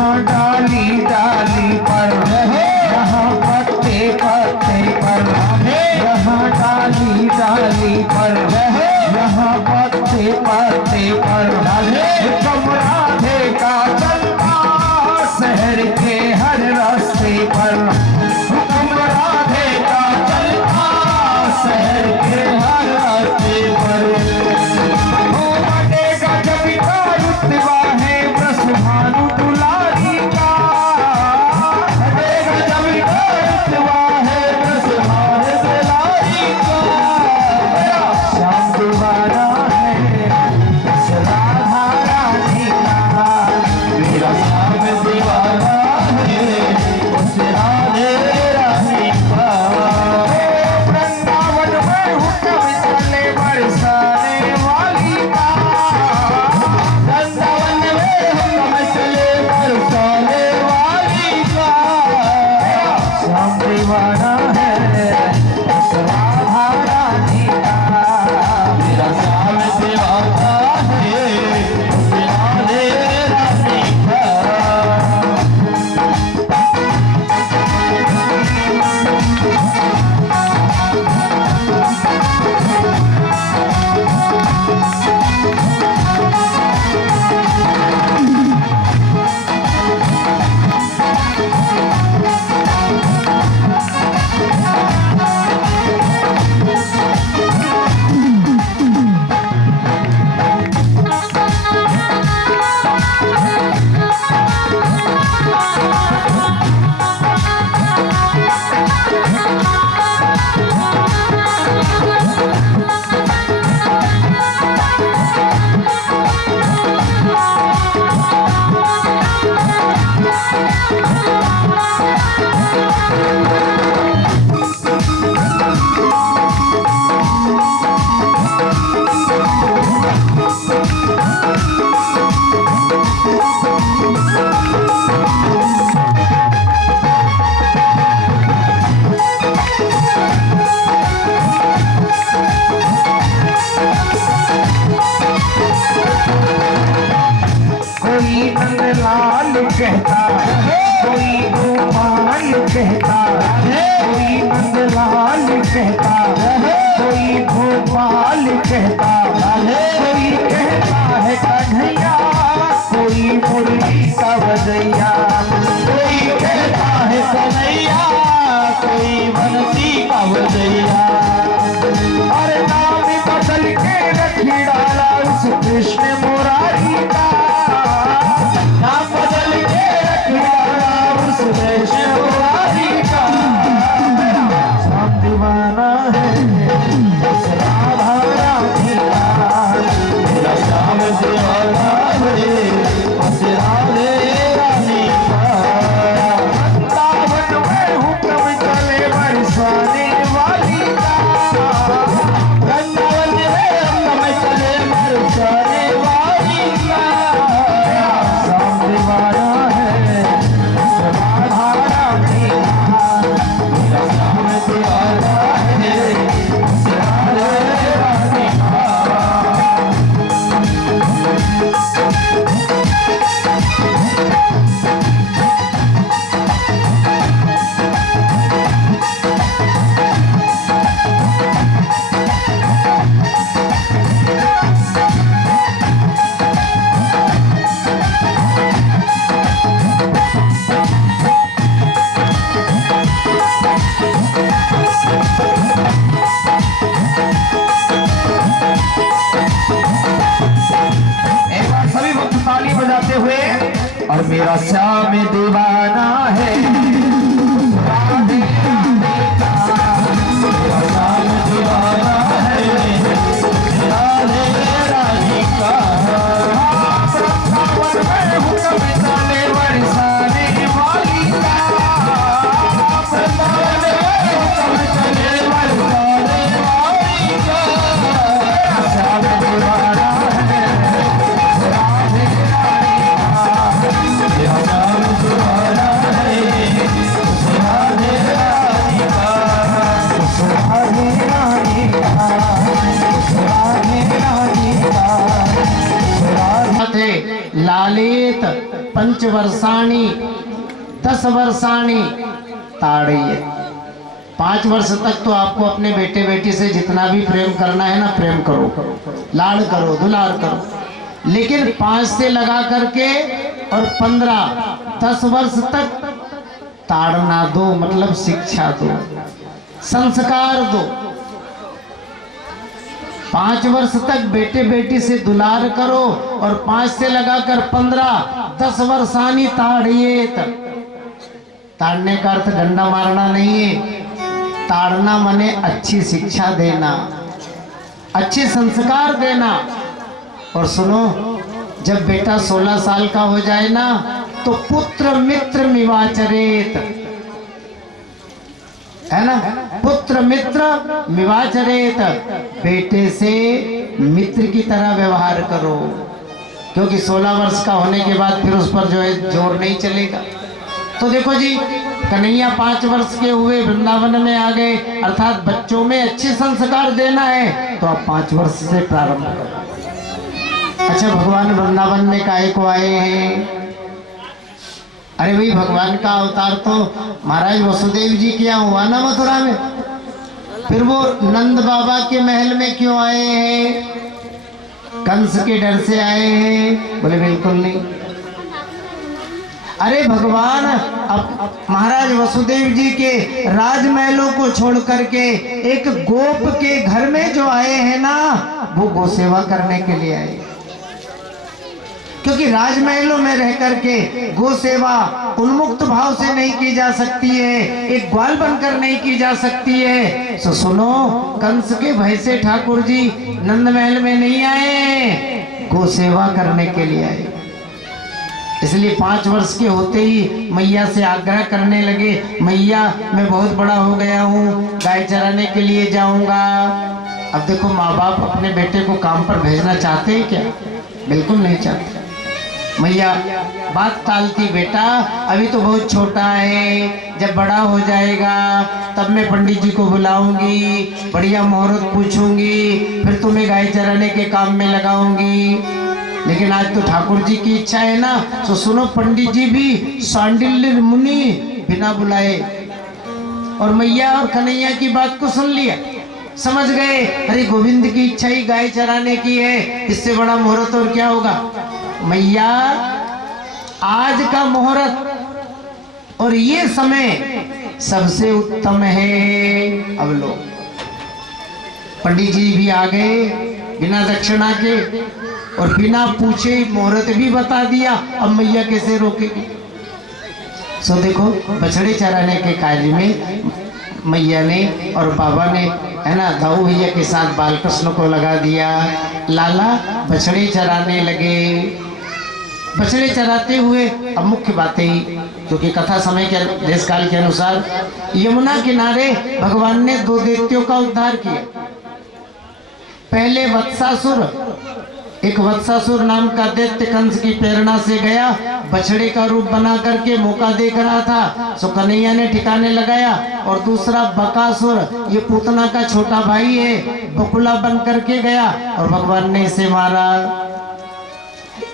यहाँ डाली डाली पर, यहाँ पत्ते पत्ते पर, यहाँ डाली डाली पर, यहाँ पत्ते पत्ते पर, राधे का चलता शहर के हर रास्ते पर, राधे का चलता शहर के हर रास्ते पर। बनेगा जब का रुतबा है ब्रह्मानु दुलारी का, बनेगा जब का रुतबा है ब्रह्मानु दुलारी का। श्याम दीवाना है राधा रानी का, मेरा श्याम दीवाना है राधे रानी का। वृंदावन में हुक्म चले बरसाने वाली का, वृंदावन में हुक्म चले बरसाने वाली का। श्याम दीवाना है राधा रानी का, मेरा श्याम दीवाना है राधे रानी का। कोई नंदलाल कहता, कोई गोपाल कहता, कोई नंदलाल कहता, कोई गोपाल कहता, कोई कहता है कन्हैया, कोई मुरली का बजैया, कोई कहता है कन्हैया, कोई बंसी का बजैया। अरे नाम बदल के रख डाला उस कृष्ण मुरारी का, नाम बदल के रख डाला उस कृष्ण मुरारी का। श्याम दीवाना है उस राधा रानी का, मेरा श्याम दीवाना है उस राधे रानी का। वृंदावन में हुक्म चले बरसाने वाली का, वृंदावन में हुक्म चले बरसाने वाली का। श्याम दीवाना है राधा रानी का, मेरा श्याम दीवाना है राधे रानी का। एक बार सभी भक्त ताली बजाते हुए, और मेरा श्याम दीवाना है राधे रानी का, मेरा श्याम दीवाना है राधे रानी का। वृंदावन में हुक्म चले बरसाने वाली का, वृंदावन में हुक्म चले बरसाने वाली का। श्याम दीवाना है राधे रानी का, मेरा श्याम दीवाना है वर्षाणी 10 वर्षाणी ताड़येत। 5 वर्ष तक तो आपको अपने बेटे बेटी से जितना भी प्रेम करना है ना, प्रेम करो, लाड़ करो, दुलार करो। लेकिन 5 से लगा करके और 10 वर्ष तक ताड़ना दो, मतलब शिक्षा दो, संस्कार दो। 5 वर्ष तक बेटे बेटी से दुलार करो और 5 से लगाकर 15, 10 वर्षानी ताड़येत। ताड़ने का अर्थ डंडा मारना नहीं है, ताड़ना माने अच्छी शिक्षा देना, अच्छे संस्कार देना। और सुनो, जब बेटा 16 साल का हो जाए ना तो पुत्र मित्र मिवाचरेत, है ना, पुत्र मित्र मिवाचरेत। बेटे से मित्र की तरह व्यवहार करो, क्योंकि 16 वर्ष का होने के बाद फिर उस पर जो है जोर नहीं चलेगा। तो देखो जी, कन्हैया 5 वर्ष के हुए, वृंदावन में आ गए, अर्थात बच्चों में अच्छे संस्कार देना है तो आप 5 वर्ष से प्रारंभ करो। अच्छा, भगवान वृंदावन में काहे को आए हैं? अरे भाई, भगवान का अवतार तो महाराज वसुदेव जी क्या हुआ ना मथुरा में, फिर वो नंद बाबा के महल में क्यों आए हैं? कंस के डर से आए हैं? बोले बिल्कुल नहीं। अरे भगवान अब महाराज वसुदेव जी के राजमहलों को छोड़ करके एक गोप के घर में जो आए हैं ना, वो गो सेवा करने के लिए आए। क्योंकि राजमहलों में रह करके गो सेवा उन्मुक्त भाव से नहीं की जा सकती है, एक ग्वाल बनकर नहीं की जा सकती है। तो सुनो, कंस के भय से ठाकुर जी नंद महल में नहीं आए, गो सेवा करने के लिए आए। इसलिए 5 वर्ष के होते ही मैया से आग्रह करने लगे, मैया मैं बहुत बड़ा हो गया हूँ, गाय चराने के लिए जाऊंगा। अब देखो, माँ बाप अपने बेटे को काम पर भेजना चाहते हैं क्या? बिल्कुल नहीं चाहते। मैया बात टालती, बेटा अभी तो बहुत छोटा है, जब बड़ा हो जाएगा तब मैं पंडित जी को बुलाऊंगी, बढ़िया मुहूर्त पूछूंगी, फिर तुम्हें गाय चराने के काम में लगाऊंगी। लेकिन आज तो ठाकुर जी की इच्छा है ना, तो सुनो, पंडित जी भी सांडिल्य मुनि बिना बुलाए और मैया और कन्हैया की बात को सुन लिया, समझ गए अरे गोविंद की इच्छा ही गाय चराने की है, इससे बड़ा मुहूर्त और क्या होगा। मैया आज का मुहूर्त और ये समय सबसे उत्तम है। अब लो, पंडित जी भी आ गए बिना दक्षिणा के और बिना पूछे मुहूर्त भी बता दिया। अब मैया कैसे रोकेगी? सो देखो, बछड़े चराने के कार्य में मैया ने और बाबा ने, है ना, दाऊ भैया के साथ बालकृष्ण को लगा दिया। लाला बछड़े चराने लगे। बछड़े चराते हुए अब मुख्य बातें ही, क्योंकि कथा समय के देश काल के अनुसार यमुना किनारे भगवान ने 2 दैत्यों का उद्धार किया। पहले वत्सासुर, एक वत्सासुर नाम का दैत्य कंस की प्रेरणा से गया, बछड़े का रूप बना करके मौका देख रहा था, सो कन्हैया ने ठिकाने लगाया। और दूसरा बकासुर, ये पूतना का छोटा भाई है, बकुला बन करके गया और भगवान ने इसे मारा।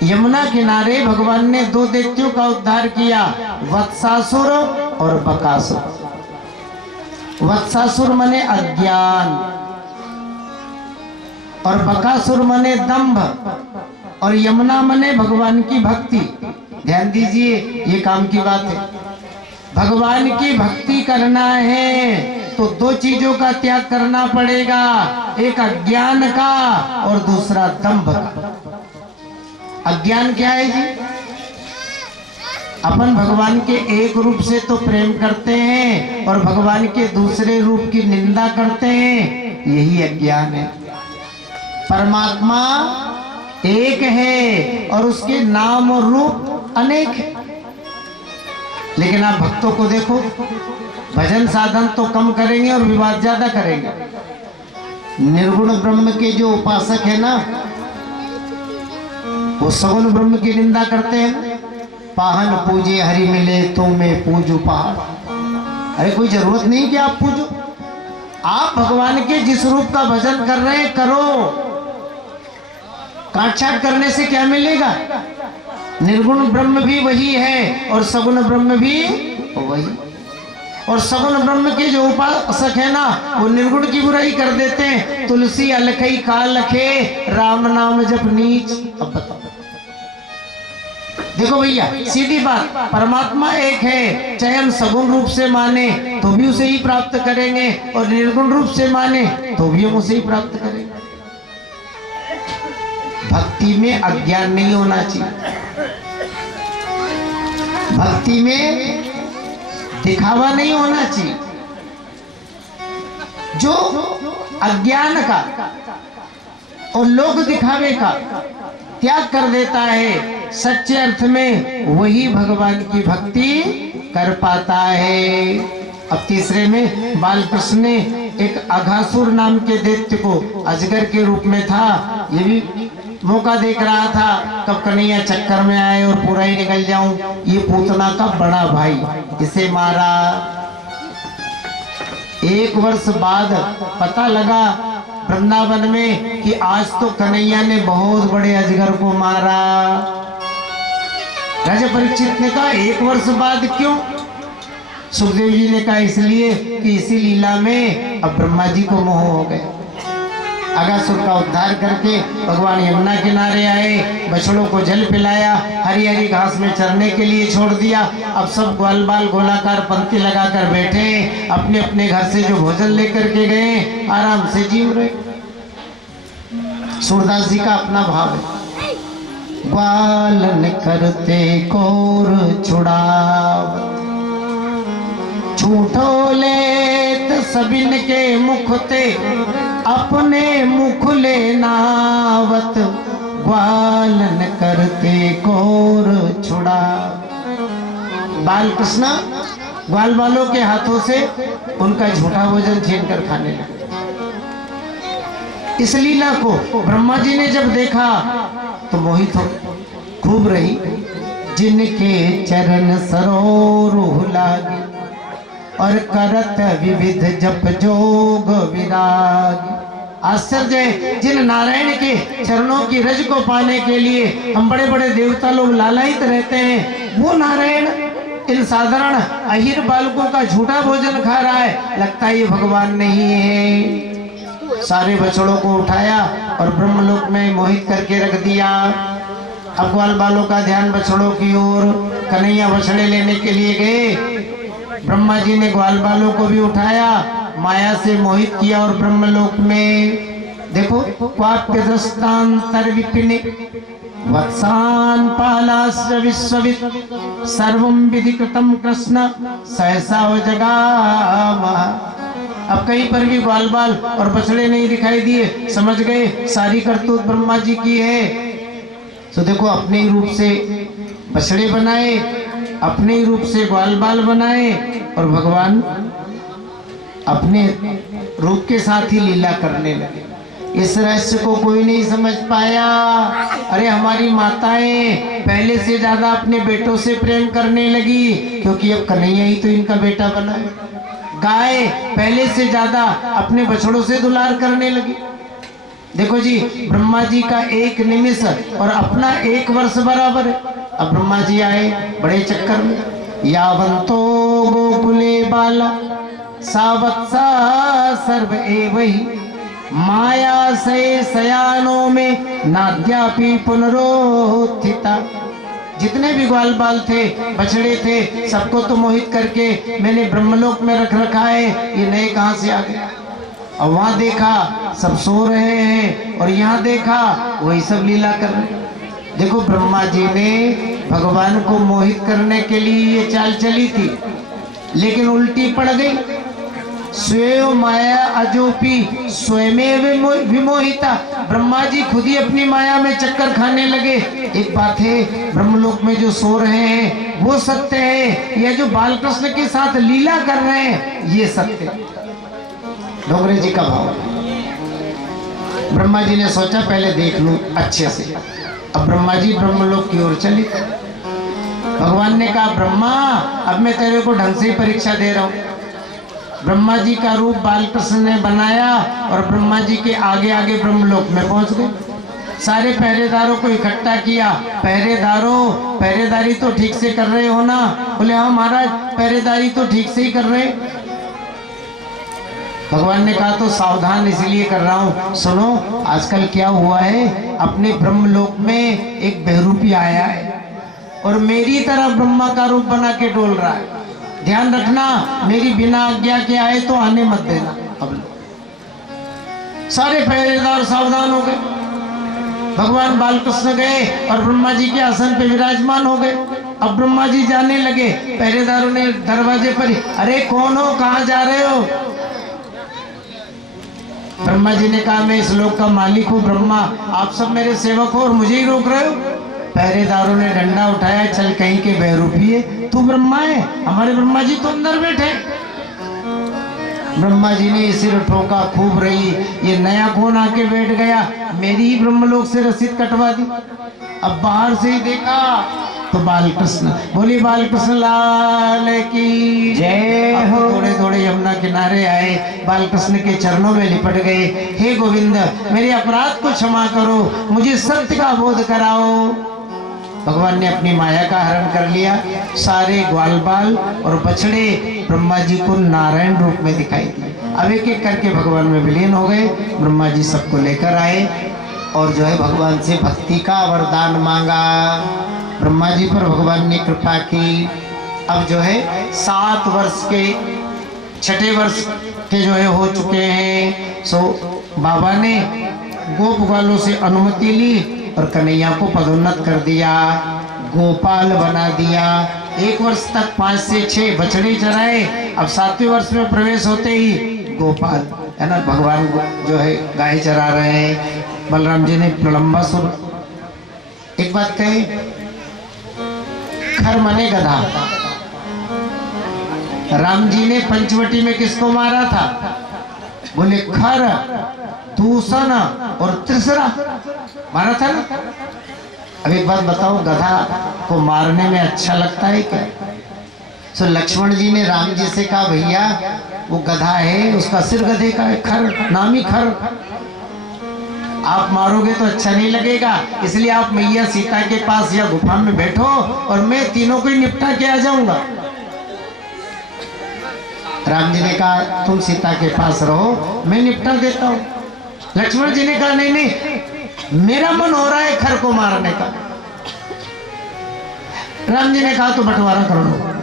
यमुना किनारे भगवान ने 2 दैत्यों का उद्धार किया, वत्सासुर और बकासुर। वत्सासुर माने अज्ञान और बकासुर मने दंभ और यमुना मने भगवान की भक्ति। ध्यान दीजिए, ये काम की बात है। भगवान की भक्ति करना है तो 2 चीजों का त्याग करना पड़ेगा, एक अज्ञान का और दूसरा दंभ का। अज्ञान क्या है जी? अपन भगवान के एक रूप से तो प्रेम करते हैं और भगवान के दूसरे रूप की निंदा करते हैं, यही अज्ञान है। परमात्मा एक है और उसके नाम और रूप अनेक है। लेकिन आप भक्तों को देखो, भजन साधन तो कम करेंगे और विवाद ज्यादा करेंगे। निर्गुण ब्रह्म के जो उपासक है ना, वो सगुण ब्रह्म की निंदा करते हैं। पाहन पूजे हरि मिले तो मैं पूजू पहाड़। अरे कोई जरूरत नहीं कि आप पूजो, आप भगवान के जिस रूप का भजन कर रहे हैं करो। काट छाट करने से क्या मिलेगा? निर्गुण ब्रह्म भी वही है और सगुण ब्रह्म भी वही। और सगुण ब्रह्म के जो उपासक है ना, वो निर्गुण की बुराई कर देते हैं। तुलसी अलखई का लखे, राम नाम जप नीच। अब बताओ, देखो भैया सीधी बात, परमात्मा एक है, चाहे हम सगुण रूप से माने तो भी उसे ही प्राप्त करेंगे, और निर्गुण रूप से माने तो भी हम उसे ही प्राप्त करेंगे। भक्ति में अज्ञान नहीं होना चाहिए, भक्ति में दिखावा नहीं होना चाहिए। जो अज्ञान का और लोक दिखावे का त्याग कर देता है, सच्चे अर्थ में वही भगवान की भक्ति कर पाता है। अब तीसरे में बालकृष्ण ने एक अघासुर नाम के दैत्य को, अजगर के रूप में था, ये भी मौका देख रहा था कब कन्हैया चक्कर में आए और पूरा ही निकल जाऊं। ये पूतना का बड़ा भाई, इसे मारा। 1 वर्ष बाद पता लगा वृंदावन में कि आज तो कन्हैया ने बहुत बड़े अजगर को मारा। राजा परीक्षित ने कहा 1 वर्ष बाद क्यों? सुखदेव जी ने कहा इसलिए कि इसी लीला में अब ब्रह्मा जी को मोह हो गए। अगासुर का उद्धार करके भगवान यमुना किनारे आए, बछड़ों को जल पिलाया, हरी हरी घास में चरने के लिए छोड़ दिया। अब सब ग्वाल बाल गोलाकार पंक्ति लगाकर बैठे, अपने अपने घर से जो भोजन लेकर के गए आराम से जीव रहे। सूरदास जी का अपना भाव है, ग्वालन करते कोर छुड़ावत, झूठो लेत सबिन के मुख ते, अपने मुख ले नावत, ग्वालन करते कोर छुड़ा। बाल कृष्ण ग्वाल बालों के हाथों से उनका झूठा भोजन छीन कर खाने लगे। इस लीला को ब्रह्मा जी ने जब देखा तो मोहित हो खूब रही। जिनके चरण सरोरुह लागे, और करत विविध जप जोग विराग। आश्चर्य है, जिन नारायण के चरणों की रज को पाने के लिए हम बड़े बड़े देवता लोग लालायित रहते हैं, वो नारायण इन साधारण अहिर बालकों का झूठा भोजन खा रहा है। लगता है ये भगवान नहीं है। सारे बछड़ों को उठाया और ब्रह्मलोक में मोहित करके रख दिया। अब ग्वाल बालों का ध्यान बछड़ों की ओर। कन्हैया बछड़े लेने के लिए गए, ब्रह्मा जी ने ग्वाल बालों को भी उठाया, माया से मोहित किया और ब्रह्मलोक में देखो वाक्य दृष्टांतर विपिने वत्सान पालास्य विश्वविद सर्वं विधिकृतं कृष्ण सहसा जगाम। अब कहीं पर भी ग्वाल बाल और बछड़े नहीं दिखाई दिए, समझ गए सारी करतूत ब्रह्मा जी की है। तो देखो अपने ही रूप से बछड़े बनाए, अपने ही रूप से ग्वाल बाल बनाए, और भगवान अपने रूप के साथ ही लीला करने लगे। इस रहस्य को कोई नहीं समझ पाया। अरे हमारी माताएं पहले से ज्यादा अपने बेटों से प्रेम करने लगी, क्योंकि अब कन्हैया ही तो इनका बेटा बना है। गाय पहले से ज्यादा अपने बछड़ों से दुलार करने लगी। देखो जी, ब्रह्मा जी का 1 निमिष और अपना 1 वर्ष बराबर है। अब ब्रह्मा जी आए बड़े चक्कर में। यावंतो गोकुले बाला सावत्सा सर्व एवहि, माया से सयानों में नाद्यापि पुनरोत्थिता। जितने भी ग्वाल बाल थे, बछड़े थे, सबको तो मोहित करके मैंने ब्रह्मलोक में रख रखा है, ये नए कहां से आ गए। और वहां देखा सब सो रहे हैं, और यहाँ देखा वही सब लीला कर रहे हैं। देखो ब्रह्मा जी ने भगवान को मोहित करने के लिए ये चाल चली थी, लेकिन उल्टी पड़ गई। स्वयं माया अजोपी स्वयं विमोहिता। ब्रह्मा जी खुद ही अपनी माया में चक्कर खाने लगे। एक बात है, ब्रह्मलोक में जो सो रहे हैं वो सत्य है, या जो बालकृष्ण के साथ लीला कर रहे हैं ये सत्य है। डोंगरे जी का भाव। ब्रह्मा जी ने सोचा पहले देख लूं अच्छे से। अब ब्रह्मा जी ब्रह्मलोक की ओर चले। भगवान ने कहा ब्रह्मा, अब मैं तेरे को ढंग से परीक्षा दे रहा हूं। ब्रह्मा जी का रूप बालकृष्ण ने बनाया और ब्रह्मा जी के आगे आगे ब्रह्मलोक में पहुंच गए। सारे पहरेदारों को इकट्ठा किया। पहरेदारों, पहरेदारी तो ठीक से कर रहे हो ना? बोले हाँ महाराज, पहरेदारी तो ठीक से ही कर रहे। भगवान ने कहा तो सावधान इसलिए कर रहा हूँ, सुनो आजकल क्या हुआ है, अपने ब्रह्मलोक में एक बहरूपी आया है और मेरी तरह ब्रह्मा का रूप बना के डोल रहा है। ध्यान रखना, मेरी बिना आज्ञा के आए तो आने मत देना। अब सारे पहरेदार सावधान हो गए। भगवान बालकृष्ण गए और ब्रह्मा जी के आसन पे विराजमान हो गए। अब ब्रह्मा जी जाने लगे, पहरेदारों ने दरवाजे पर ही, अरे कौन हो, कहाँ जा रहे हो? ब्रह्मा जी ने कहा मैं इस लोक का मालिक हूँ ब्रह्मा, आप सब मेरे सेवक हो और मुझे ही रोक रहे हो। पहरेदारों ने डंडा उठाया, चल कहीं के बहरूपी है, तू ब्रह्मा है? हमारे ब्रह्मा जी तो अंदर बैठे। ब्रह्मा जी ने सिर ठोका, खूब रही, ये नया कौन आके बैठ गया, मेरी ही ब्रह्मलोक से रसीद कटवा दी। अब बाहर से ही देखा तो बालकृष्ण, बोली बालकृष्ण लाल की जय हो। थोड़े थोड़े यमुना किनारे आए, बालकृष्ण के चरणों में लिपट गए। हे गोविंद, मेरे अपराध को क्षमा करो, मुझे सत्य का बोध कराओ। भगवान ने अपनी माया का हरण कर लिया। सारे ग्वाल बाल और बछड़े ब्रह्मा जी को नारायण रूप में दिखाई दिए। अब एक एक करके भगवान में विलीन हो गए। ब्रह्मा जी सबको लेकर आए और जो है भगवान से भक्ति का वरदान मांगा। ब्रह्मा जी पर भगवान ने कृपा की। अब जो है 7 वर्ष के, 6ठे वर्ष के जो है हो चुके हैं। सो बाबा ने गोप ग्वालों से अनुमति ली और कन्हैया को पदोन्नत कर दिया, गोपाल बना दिया। 1 वर्ष तक 5 से 6 बछड़े चराए। अब 7वें वर्ष में प्रवेश होते ही गोपाल, है ना, भगवान जो है गाय चरा रहे हैं। बलराम जी ने प्रलंबासुर, एक बात कही, खर मने गधा। राम जी ने पंचवटी में किसको मारा था? बोले खर, दूषण और त्रिसरा मारा था ना। अब एक बात बताओ, गधा को मारने में अच्छा लगता है क्या? सो लक्ष्मण जी ने राम जी से कहा भैया वो गधा है, उसका सिर गधे का है, खर, नामी खर, आप मारोगे तो अच्छा नहीं लगेगा, इसलिए आप मैया सीता के पास या गुफा में बैठो और मैं तीनों को ही निपटा के आ जाऊंगा। राम जी ने कहा तुम सीता के पास रहो, मैं निपटा देता हूँ। लक्ष्मण जी ने कहा नहीं नहीं, मेरा मन हो रहा है खर को मारने का। राम जी ने कहा तो बंटवारा कर लो,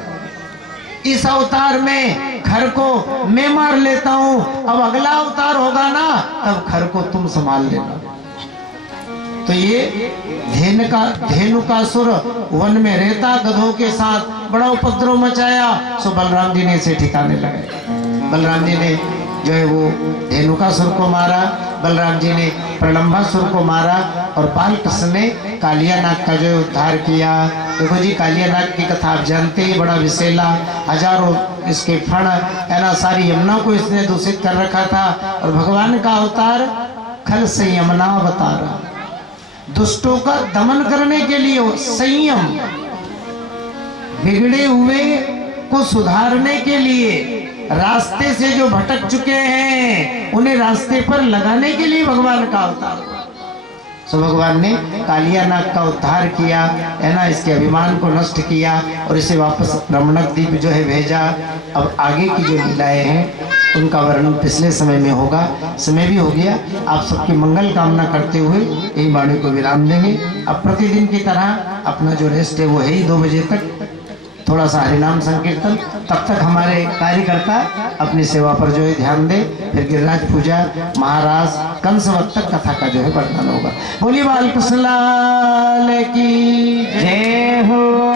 इस अवतार में खर को मैं मार लेता हूं, अब अगला अवतार होगा ना तब खर को तुम संभाल लेना। तो ये धेनुकासुर वन में रहता गधों के साथ बड़ा उपद्रव मचाया। सो बलराम जी ने इसे ठिकाने लगाए। बलराम जी ने जो है वो धेनुकासुर को मारा, बलराम जी ने प्रलंबासुर को मारा और बालकृष्ण ने कालिया नाग का जो उद्धार किया। देखो जी, कालिया नाग की कथा आप जानते हैं, बड़ा विशेला, हजारों इसके फण, है ना, सारी यमुना को इसने दूषित कर रखा था। और भगवान का अवतार खल से यमुना अवतार, दुष्टों का दमन करने के लिए संयम, बिगड़े हुए को सुधारने के लिए, रास्ते से जो भटक चुके हैं उन्हें रास्ते पर लगाने के लिए भगवान का अवतार। सो भगवान ने कालिया नाग का उद्धार किया, है ना, इसके अभिमान को नष्ट किया और इसे वापस रमणक द्वीप जो है भेजा। अब आगे की जो लीलाएं हैं उनका वर्णन पिछले समय में होगा, समय भी हो गया। आप सबकी मंगल कामना करते हुए यही वाणी को विराम देंगे। अब प्रतिदिन की तरह अपना जो रेस्ट है वो है ही 2 बजे तक, थोड़ा सा हरिनाम संकीर्तन, तब तक हमारे कार्यकर्ता अपनी सेवा पर जो है ध्यान दे। फिर गिरिराज पूजा, महाराज, कंसवत तक कथा का जो है वर्णन होगा। बोलिए बालकृष्ण लाल की जय हो।